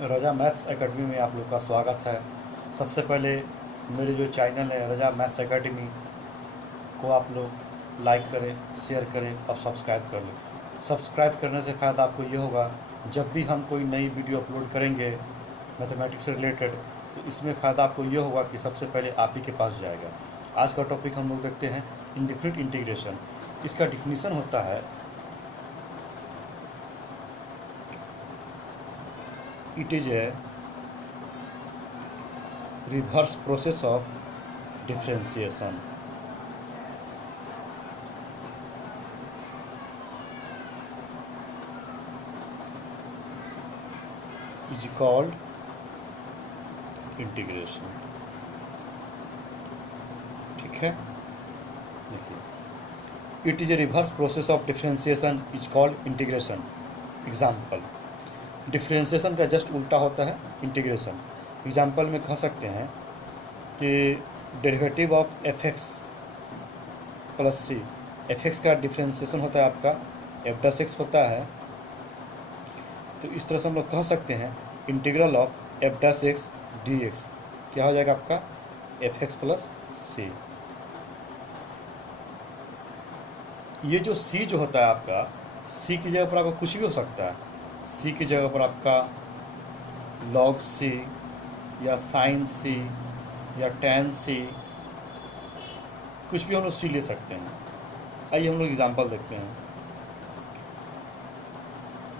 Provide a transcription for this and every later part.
रजा maths academy में आप लोग का स्वागत है। सबसे पहले मेरे जो चैनल है रजा मैथ्स एकेडमी को आप लोग लाइक करें, शेयर करें और सब्सक्राइब कर लें। सब्सक्राइब करने से फ़ायदा आपको ये होगा, जब भी हम कोई नई वीडियो अपलोड करेंगे मैथमेटिक्स से रिलेटेड, तो इसमें फ़ायदा आपको ये होगा कि सबसे पहले आप ही के पास जाएगा। आज का टॉपिक हम लोग देखते हैं इंडिफरेंट इंटीग्रेशन। इसका डिफिनीसन होता है, it is a reverse process of differentiation is called integration। ठीक है, देखिए, it is a reverse process of differentiation is called integration. Example, differentiation का जस्ट उल्टा होता है इंटीग्रेशन। एग्जाम्पल में कह सकते हैं कि derivative of F X plus C, F X का डिफ्रेंसिएशन होता है आपका एफ डस एक्स होता है, तो इस तरह से हम लोग कह सकते हैं integral of F does x D X क्या हो जाएगा आपका एफ एक्स प्लस सी। ये जो सी जो होता है आपका, सी की जगह पर आपका कुछ भी हो सकता है। सी की जगह पर आपका लॉग सी या साइन सी या टेन सी, कुछ भी हम लोग सी ले सकते हैं। आइए हम लोग एग्जांपल देखते हैं।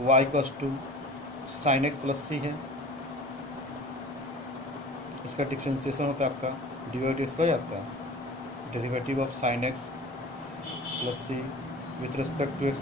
y equals to sine X plus C है, इसका डिफ्रेंसिएशन होता है आपका डिवाइड एक्स हो जाता है derivative of sine X plus C with respect to X.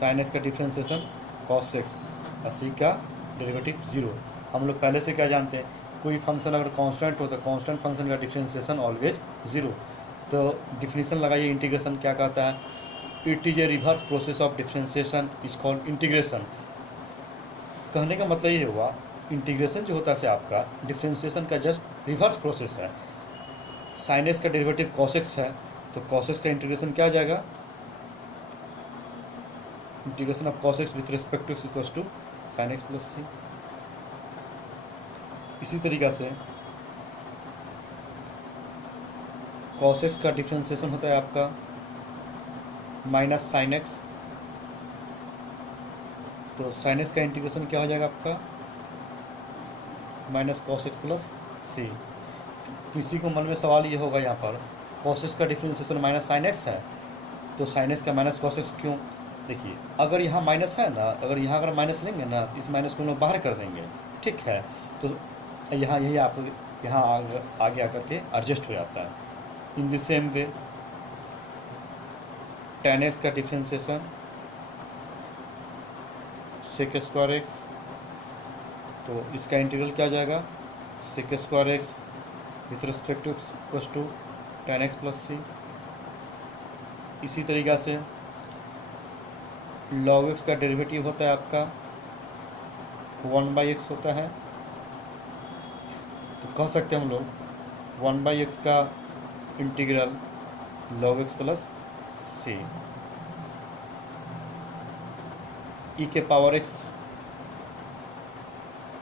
Sine X का डिफ्रेंसिएशन कॉस एक्स और सी का डेरिवेटिव जीरो। हम लोग पहले से क्या जानते हैं, कोई फंक्शन अगर कांस्टेंट हो तो कांस्टेंट फंक्शन का डिफ्रेंसिएशन ऑलवेज जीरो। तो डिफिनीसन लगाइए, इंटीग्रेशन क्या कहता है, it is a reverse process of differentiation is called integration. कहने का मतलब ये हुआ, इंटीग्रेशन जो होता है आपका डिफ्रेंसिएशन का जस्ट रिवर्स प्रोसेस है। साइन एक्स का डेरिवेटिव कॉस एक्स है, तो कॉस एक्स का इंटीग्रेशन क्या आ जाएगा, integration of cos X with respect to X equals to sine X plus C. इसी तरीक़ा से कॉस एक्स का डिफ्रेंसिएशन होता है आपका माइनस साइन एक्स, तो साइन एक्स का इंटीग्रेशन क्या हो जाएगा आपका माइनस कॉस एक्स प्लस सी। किसी को मन में सवाल ये होगा, यहाँ पर कॉस एक्स का डिफ्रेंसिएशन माइनस साइन एक्स है, तो साइन एक्स का माइनस कॉस एक्स क्यों। देखिए, अगर यहाँ माइनस है ना, अगर यहाँ अगर माइनस लेंगे ना, इस माइनस को हम लोग बाहर कर देंगे, ठीक है, तो यहाँ यही आप यहाँ आगे आकर के एडजस्ट हो जाता है। In the same way tan X का डिफ्रेंसिएशन सेक स्क्वायर एक्स, तो इसका इंटीग्रल क्या आ जाएगा sec square X with respect to X equals to tan X plus C. इसी तरीक़ा से लॉग एक्स का डेरिवेटिव होता है आपका 1/x होता है, तो कह सकते हैं हम लोग 1/x का इंटीग्रल लॉग एक्स प्लस सी ई के पावर एक्स।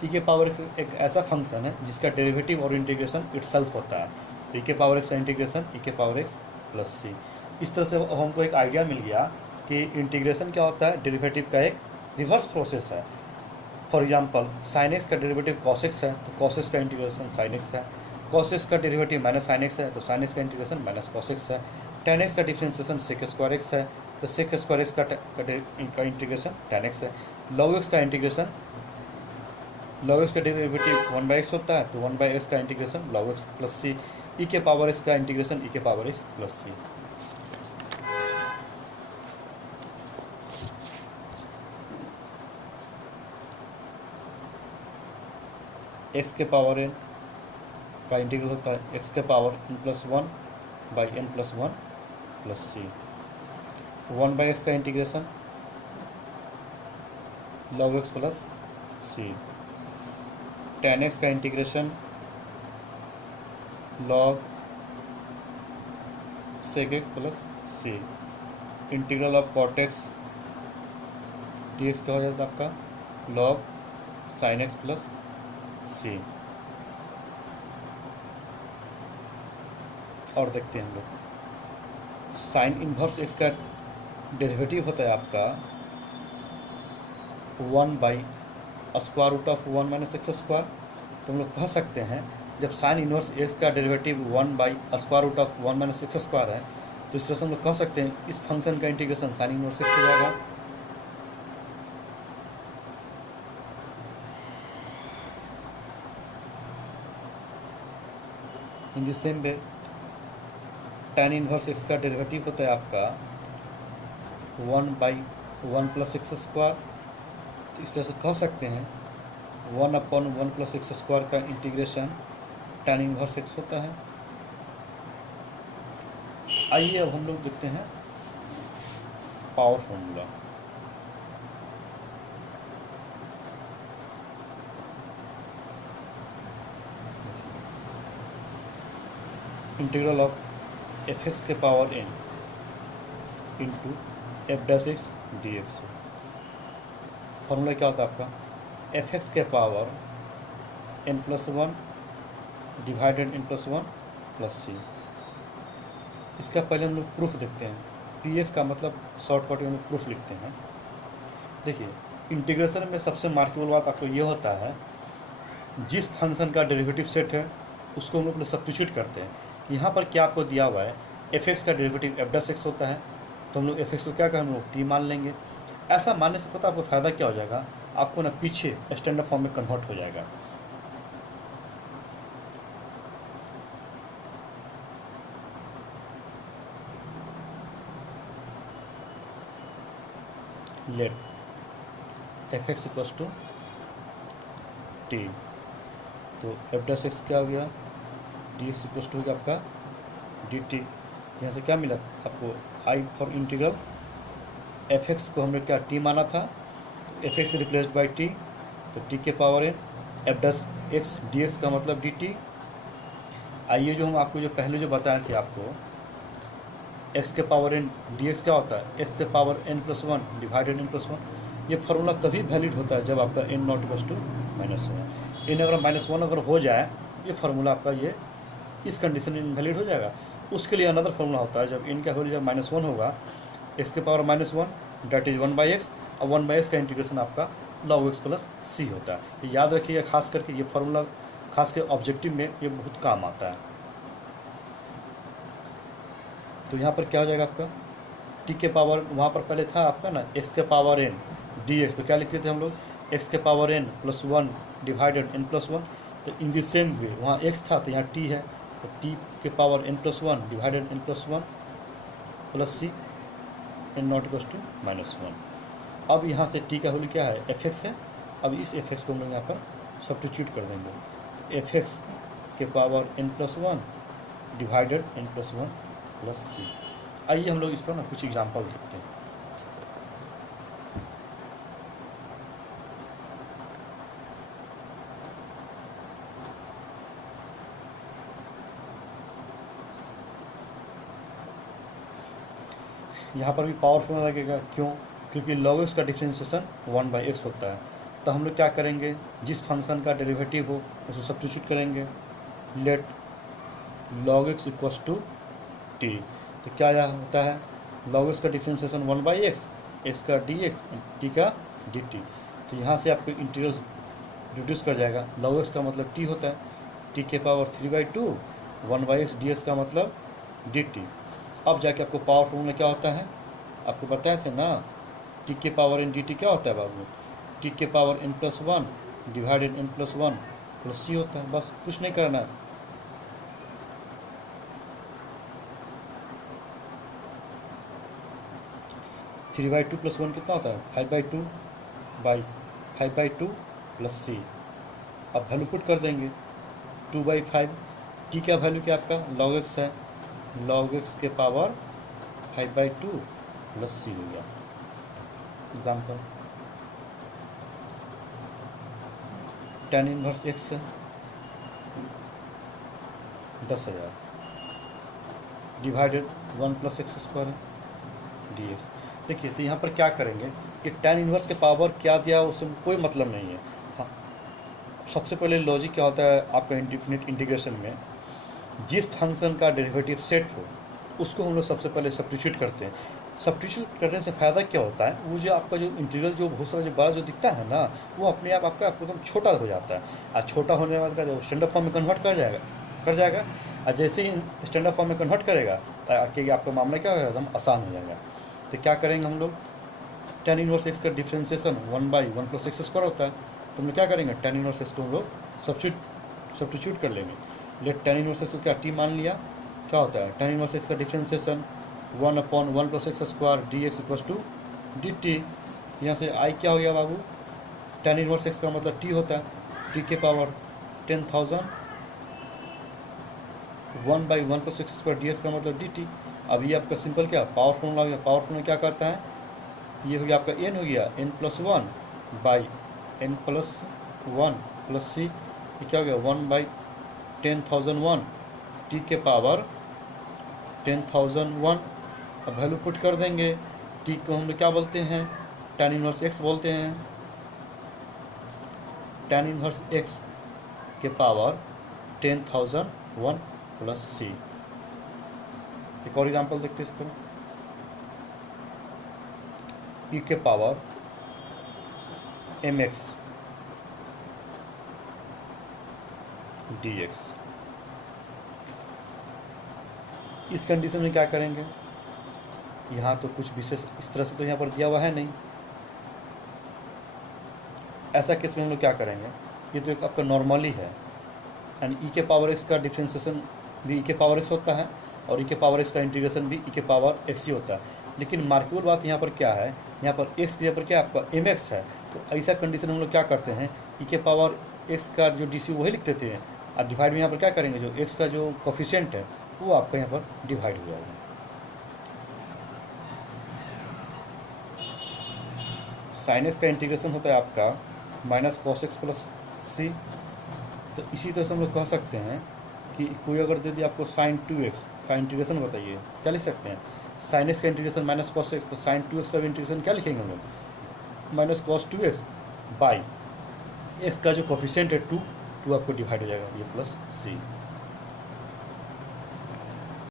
ई के पावर एक्स एक ऐसा फंक्शन है जिसका डेरिवेटिव और इंटीग्रेशन इटसेल्फ होता है, तो ई के पावर एक्स का इंटीग्रेशन ई के पावर एक्स प्लस सी। इस तरह से हमको एक आइडिया मिल गया कि इंटीग्रेशन क्या होता है, डेरिवेटिव का एक रिवर्स प्रोसेस है। फॉर एग्जांपल साइन एक्स का डेरिवेटिव कॉस एक्स है, तो कॉस एक्स का इंटीग्रेशन साइन एक्स है। कॉस एक्स का डेरिवेटिव माइनस साइन एक्स है, तो साइन एक्स का इंटीग्रेशन माइनस कॉस एक्स है। टेन एक्स का डिफ्रेंसिएशन सेक स्क्वायर एक्स है, तो सेक स्क्वायर एक्स का इंटीग्रेशन टेन एक्स है। लॉग एक्स का इंटीग्रेशन, लॉग एक्स का डेरिवेटिव 1/x होता है, तो 1/x का इंटीग्रेशन लॉग एक्स प्लस सी। ई के पावर एक्स का इंटीग्रेशन ई के पावर एक्स प्लस सी। एक्स के पावर एन का इंटीग्रल होता है एक्स के power n+1/n+1 plus C. 1/x का integration log X plus C. Tan X का integration log sec X plus C. Integral of cot X D X क्या हो जाता है आपका log sine X plus C. और देखते हैं हम लोग, साइन इन्वर्स एक्स का डेरिवेटिव होता है आपका 1/√1 माइनस एक्स स्क्वायर। तो हम लोग कह सकते हैं जब साइन इन्वर्स एक्स का डेरिवेटिव 1/√1 माइनस एक्स स्क्वायर है, तो इस तरह से हम लोग कह सकते हैं इस फंक्शन का इंटीग्रेशन साइन इन्वर्स एक्स हो जाएगा। इन the same way tan inverse X का डेरिवेटिव होता है आपका 1/1 प्लस एक्स स्क्वायर। तो इस तरह से कह सकते हैं 1/1 प्लस एक्स स्क्वायर का इंटीग्रेशन tan इन्वर्स एक्स होता है। आइए अब हम लोग देखते हैं power formula. Integral of F X के power n into F dash X D X. Formula क्या होता है आपका, एफ एक्स के power n+1 divided n+1 plus C. इसका पहले हम लोग प्रूफ देखते हैं। पी एफ का मतलब शॉर्टकट में प्रूफ लिखते हैं। देखिए, इंटीग्रेशन में सबसे मार्केबल बात आपको ये होता है, जिस फंक्शन का डेरिवेटिव सेट है उसको हम लोग सब्स्टिट्यूट करते हैं। यहाँ पर क्या आपको दिया हुआ है, एफ एक्स का डेरिवेटिव एफ डैश एक्स होता है, तो हम लोग एफ एक्स को क्या करें, हम लोग टी मान लेंगे। ऐसा मानने से पता आपको फ़ायदा क्या हो जाएगा, आपको ना पीछे स्टैंडर्ड फॉर्म में कन्वर्ट हो जाएगा। Let F X equals to T, तो एफ डैश एक्स क्या हो गया, डी एक्स इक्वल्स टू आपका डी टी। यहाँ से क्या मिला आपको, I for integral F X को हमने क्या टी माना था, F X replaced by T, तो टी के power N F dash X D X का मतलब डी टी। आइए जो हम आपको जो पहले जो बताए थे आपको, एक्स के पावर एन डी एक्स क्या होता है, एक्स के पावर n+1 डिवाइडेड n+1। ये फार्मूला तभी वैलिड होता है जब आपका n नॉट इक्वल्स टू -1। इन अगर -1 अगर हो जाए, ये फार्मूला आपका ये इस कंडीशन में इनवैलिड हो जाएगा। उसके लिए अनदर फार्मूला होता है, जब n का वैल्यू जब -1 होगा, एक्स के पावर -1 डेट इज 1/x, और 1/x का इंटीग्रेशन आपका log x प्लस सी होता है। ये याद रखिएगा, खास करके ये फार्मूला खास के ऑब्जेक्टिव में ये बहुत काम आता है। तो यहाँ पर क्या हो जाएगा आपका, टी के पावर वहाँ पर पहले था आपका ना एक्स के पावर n डी एक्स, तो क्या लिखते थे हम लोग, एक्स के पावर n+1 डिवाइडेड n+1। तो इन द सेम वे वहाँ x था तो यहाँ t है, तो t के power n+1 divided n+1 plus C n not equals to -1। अब यहाँ से t का वैल्यू क्या है, एफ एक्स है। अब इस एफ एक्स को हम लोग यहाँ पर सब्स्टिट्यूट कर देंगे, एफ एक्स के power n+1 divided n+1 plus C. आइए हम लोग इस पर ना कुछ एग्जाम्पल देखते हैं। यहाँ पर भी पावरफुल लगेगा, क्यों, क्योंकि log x का डिफरेंशिएशन 1/x होता है। तो हम लोग क्या करेंगे, जिस फंक्शन का डेरिवेटिव हो उसको सब्स्टिट्यूट करेंगे। Let log x equals to T, तो क्या यह होता है, log x का डिफरेंशिएशन 1/x, x का dx, t का dt। तो यहाँ से आपको इंटीग्रल रिड्यूस कर जाएगा। log x का मतलब t होता है, t के पावर 3/2, 1/x dx का मतलब dt। अब जाके आपको पावर फॉर्मूला क्या होता है, आपको बताए थे ना, t के पावर n dt क्या होता है बाबू, t के power n+1 divided n+1 plus C होता है। बस कुछ नहीं करना है। थ्री बाई टू प्लस 1 कितना होता है, 5/2 प्लस सी। अब वैल्यू पुट कर देंगे, 2/5, टी का वैल्यू क्या आपका log x है, log x के पावर 5/2 प्लस सी हो गया। एग्जाम्पल, tan इनवर्स x है 10,000 डिवाइडेड 1 + x² है dx। देखिए, तो यहाँ पर क्या करेंगे, कि tan इनवर्स के पावर क्या दिया उससे कोई मतलब नहीं है। हाँ, सबसे पहले लॉजिक क्या होता है आपका इंडिफिनिट इंटीग्रेशन में, जिस फंक्शन का डेरिवेटिव सेट हो उसको हम लोग सबसे पहले सब्स्टिट्यूट करते हैं। सब्स्टिट्यूट करने से फ़ायदा क्या होता है, वो जो आपका जो इंटीग्रल जो बहुत सारा जो बड़ा जो दिखता है ना, वो अपने आप आपका एकदम छोटा हो जाता है। और छोटा होने के बाद का जो स्टैंडर्ड फॉर्म में कन्वर्ट कर जाएगा। और जैसे ही स्टैंडर्ड फॉर्म में कन्वर्ट करेगा तो आपका मामला क्या होगा, एकदम आसान हो जाएगा। तो क्या करेंगे हम लोग, tan इनवर्स एक्स का डिफ्रेंसिएशन 1/1 + x² होता है, तो हम लोग क्या करेंगे, tan इनवर्स एक्स को हम लोग सब्स्टिट्यूट कर लेंगे। लेट tan इनवर्स एक्स को क्या t मान लिया, क्या होता है tan इनवर्स एक्स का डिफ्रेंसिएशन 1/1 + x² dx = dt। यहाँ से I क्या हो गया बाबू, tan इनवर्स एक्स का मतलब t होता है, t के पावर 10,000 1/1 + x² dx का मतलब dt। अब ये आपका सिंपल क्या पावर फॉर्मूला हो गया। पावर फॉर्मूला क्या करता है, ये हो गया आपका n हो गया n+1/n+1 + c, ये क्या हो गया 1/10,001 t के पावर 10,001। अब वैल्यू पुट कर देंगे, t को हम लोग क्या बोलते हैं, tan इनवर्स x बोलते हैं, tan इनवर्स x के पावर 10,001 + c। एक और एग्जाम्पल देखते हैं इस पर, e के पावर mx dx। इस कंडीशन में क्या करेंगे, यहाँ तो कुछ विशेष इस तरह से तो यहाँ पर दिया हुआ है नहीं। ऐसा केस में हम लोग क्या करेंगे, ये तो एक आपका नॉर्मली है, एंड e के पावर x का डिफ्रेंसिएशन भी e के पावर x होता है और e के पावर x का इंटीग्रेशन भी e के पावर x ही होता है। लेकिन मार्केबल बात यहाँ पर क्या है, यहाँ पर x की जगह पर क्या आपका mx है, तो ऐसा कंडीशन हम लोग क्या करते हैं, e के पावर x का जो डी वही लिख देते हैं, और डिवाइड में यहाँ पर क्या करेंगे, जो x का जो कोफिशिएंट है वो आपका यहाँ पर डिवाइड हो जाएगा। sin x का इंटीग्रेशन होता है आपका -cos x + c। तो इसी तरह से हम लोग कह सकते हैं कि कोई अगर दे दिया आपको sin 2x का इंटीग्रेशन, बताइए क्या लिख सकते हैं, sin x का इंटीग्रेशन -cos x, तो sin 2x का भी इंटीग्रेशन क्या लिखेंगे हम लोग, -cos 2x बाई x का जो कोफिशिएंट है 2 आपको डिवाइड हो जाएगा ये + c।